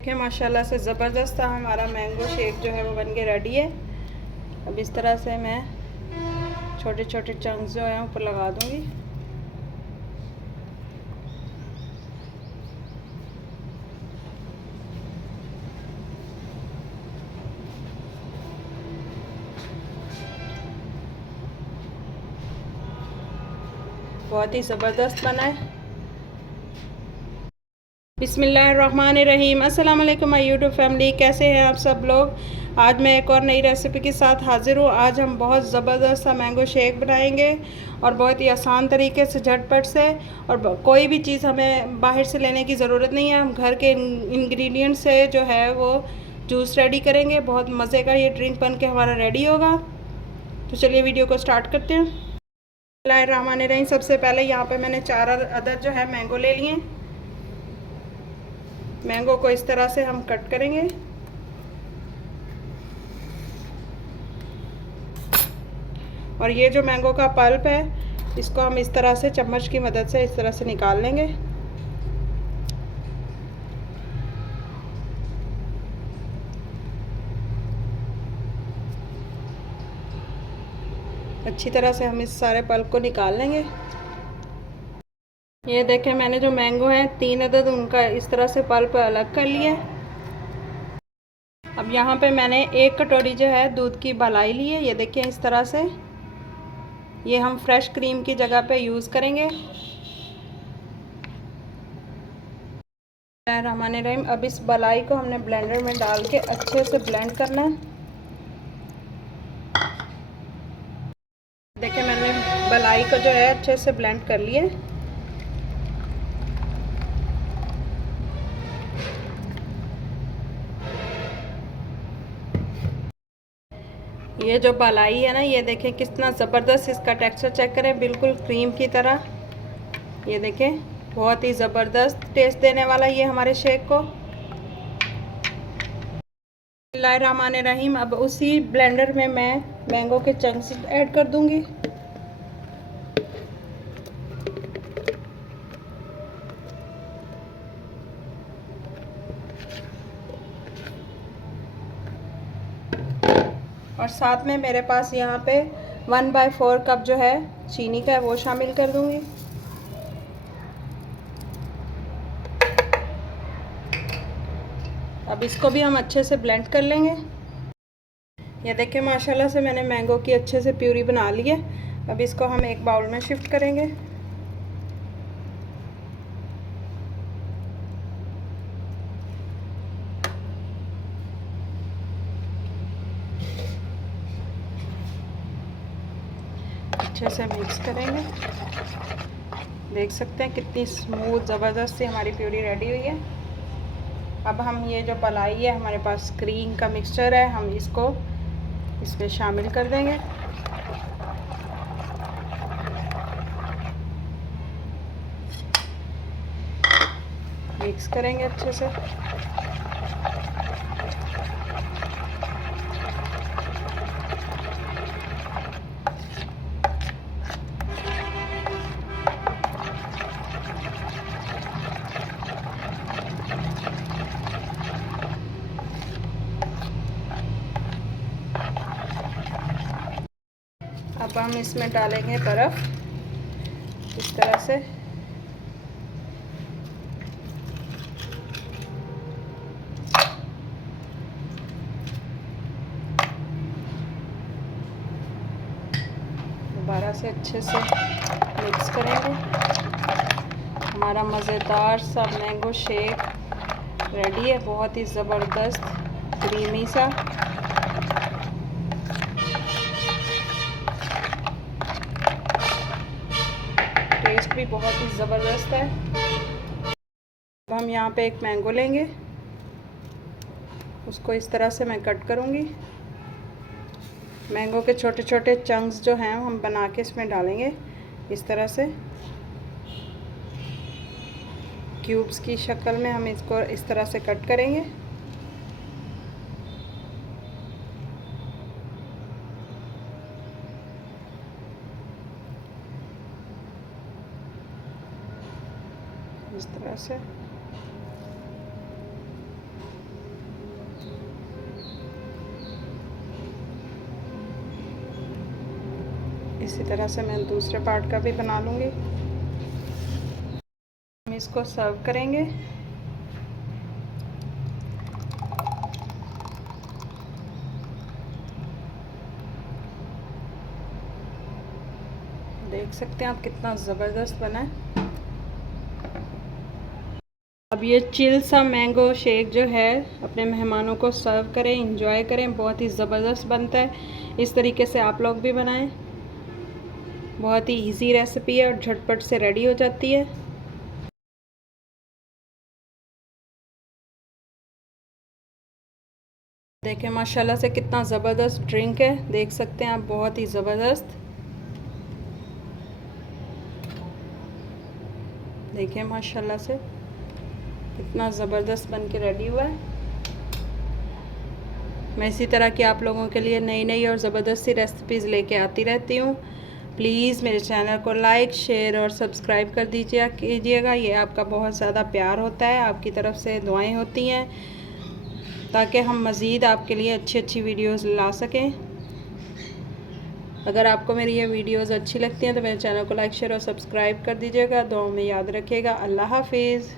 देखिए माशाल्लाह से ज़बरदस्त सा हमारा मैंगो शेक जो है वो बन के रेडी है। अब इस तरह से मैं छोटे छोटे चंक्स जो हैं ऊपर लगा दूँगी। बहुत ही ज़बरदस्त बना है। बिस्मिल्लाहिर्रहमानिर्रहीम। अस्सलाम वालेकुम माय यूट्यूब फैमिली, कैसे हैं आप सब लोग। आज मैं एक और नई रेसिपी के साथ हाज़िर हूँ। आज हम बहुत ज़बरदस्त सा मैंगो शेक बनाएंगे और बहुत ही आसान तरीके से, झटपट से, और कोई भी चीज़ हमें बाहर से लेने की ज़रूरत नहीं है। हम घर के इंग्रेडिएंट से जो है वो जूस रेडी करेंगे। बहुत मज़े का ये ड्रिंक बन के हमारा रेडी होगा। तो चलिए वीडियो को स्टार्ट करते हैं। बिस्मिल्लाहिर्रहमानिर्रहीम। सबसे पहले यहाँ पे मैंने 4 अदद जो है मैंगो ले लिए। मैंगो को इस तरह से हम कट करेंगे। और ये जो मैंगो का पल्प है इसको हम इस तरह से चम्मच की मदद से इस तरह से निकाल लेंगे। अच्छी तरह से हम इस सारे पल्प को निकाल लेंगे। ये देखें, मैंने जो मैंगो है 3 अदद उनका इस तरह से पल्प अलग कर लिया है। अब यहाँ पे मैंने 1 कटोरी जो है दूध की मलाई ली है। ये देखिए इस तरह से। ये हम फ्रेश क्रीम की जगह पे यूज़ करेंगे। बिस्मिल्लाहिर्रहमानिर्रहीम। अब इस मलाई को हमने ब्लेंडर में डाल के अच्छे से ब्लेंड करना है। देखिए मैंने मलाई को जो है अच्छे से ब्लेंड कर लिया। ये जो मलाई है ना, ये देखें कितना ज़बरदस्त इसका टेक्सचर चेक करें, बिल्कुल क्रीम की तरह। ये देखें बहुत ही ज़बरदस्त टेस्ट देने वाला ये हमारे शेक को। बिस्मिल्लाहिर्रहमानिर्रहीम। अब उसी ब्लेंडर में मैं मैंगो के चंक्स ऐड कर दूंगी। और साथ में मेरे पास यहाँ पे 1/4 कप जो है चीनी का है वो शामिल कर दूंगी। अब इसको भी हम अच्छे से ब्लेंड कर लेंगे। ये देखिए माशाल्लाह से मैंने मैंगो की अच्छे से प्यूरी बना ली है। अब इसको हम एक बाउल में शिफ्ट करेंगे। अच्छे से मिक्स करेंगे। देख सकते हैं कितनी स्मूथ ज़बरदस्त सी हमारी प्यूरी रेडी हुई है। अब हम ये जो मलाई है, हमारे पास क्रीम का मिक्सचर है, हम इसको इसमें शामिल कर देंगे। मिक्स करेंगे अच्छे से। अब हम इसमें डालेंगे बर्फ़ इस तरह से। दोबारा से अच्छे से मिक्स करेंगे। हमारा मज़ेदार सा मैंगो शेक रेडी है, बहुत ही ज़बरदस्त क्रीमी सा। टेस्ट भी बहुत ही ज़बरदस्त है। अब हम यहाँ पे एक मैंगो लेंगे, उसको इस तरह से मैं कट करूँगी। मैंगो के छोटे छोटे चंक्स जो हैं हम बना के इसमें डालेंगे इस तरह से। क्यूब्स की शक्ल में हम इसको इस तरह से कट करेंगे। इस तरह से इसी तरह से मैं दूसरे पार्ट का भी बना लूँगी। हम इसको सर्व करेंगे। देख सकते हैं आप कितना ज़बरदस्त बना है। अब ये चिल सा मैंगो शेक जो है अपने मेहमानों को सर्व करें, एंजॉय करें। बहुत ही ज़बरदस्त बनता है। इस तरीके से आप लोग भी बनाएं। बहुत ही इजी रेसिपी है और झटपट से रेडी हो जाती है। देखें माशाल्लाह से कितना ज़बरदस्त ड्रिंक है। देख सकते हैं आप, बहुत ही ज़बरदस्त। देखें माशाल्लाह से कितना ज़बरदस्त बन के रेडी हुआ है। मैं इसी तरह की आप लोगों के लिए नई नई और ज़बरदस्त सी रेसिपीज़ लेके आती रहती हूँ। प्लीज़ मेरे चैनल को लाइक, शेयर और सब्सक्राइब कर कीजिएगा। ये आपका बहुत ज़्यादा प्यार होता है, आपकी तरफ से दुआएं होती हैं ताकि हम मज़ीद आपके लिए अच्छी अच्छी वीडियोज़ ला सकें। अगर आपको मेरी ये वीडियोज़ अच्छी लगती हैं तो मेरे चैनल को लाइक, शेयर और सब्सक्राइब कर दीजिएगा। दुआओं में याद रखिएगा। अल्लाह हाफिज़।